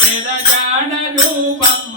పెదజాడ రూపం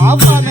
ஆமாம்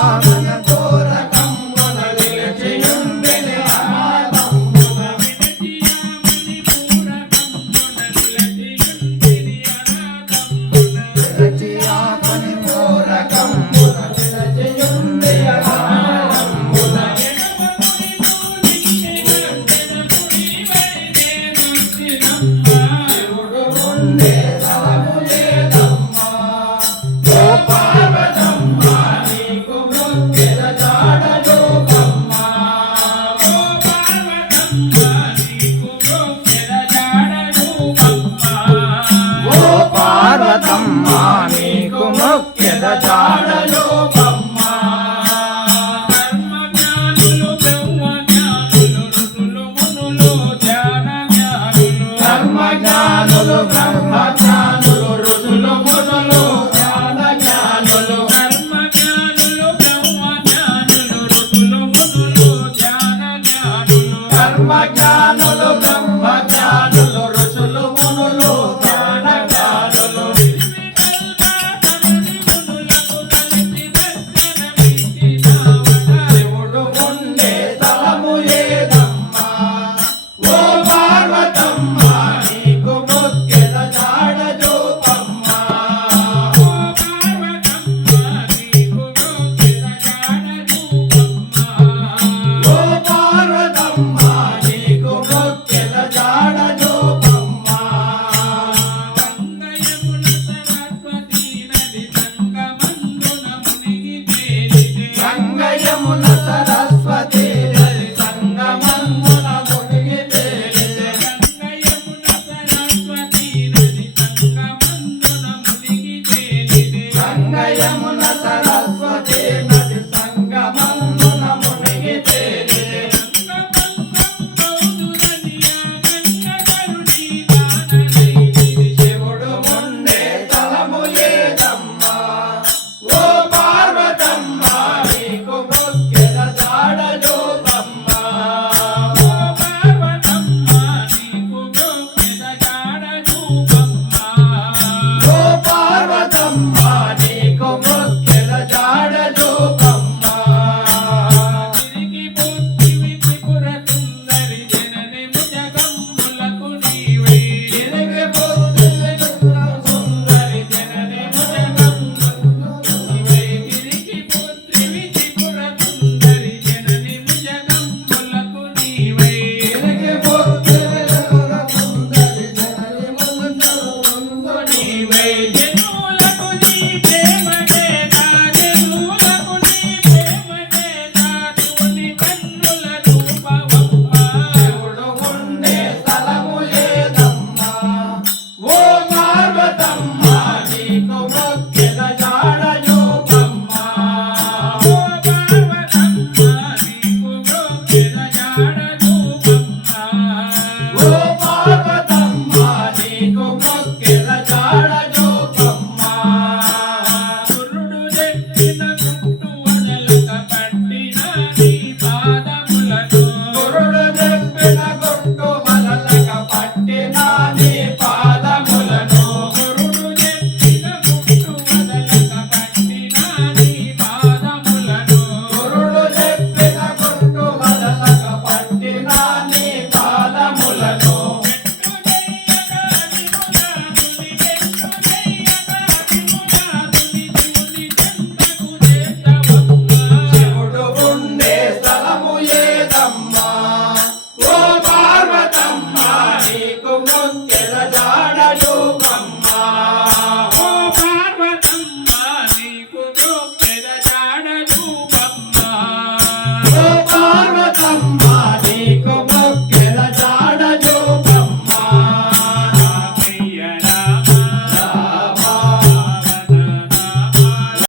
Ram జాడలో আছে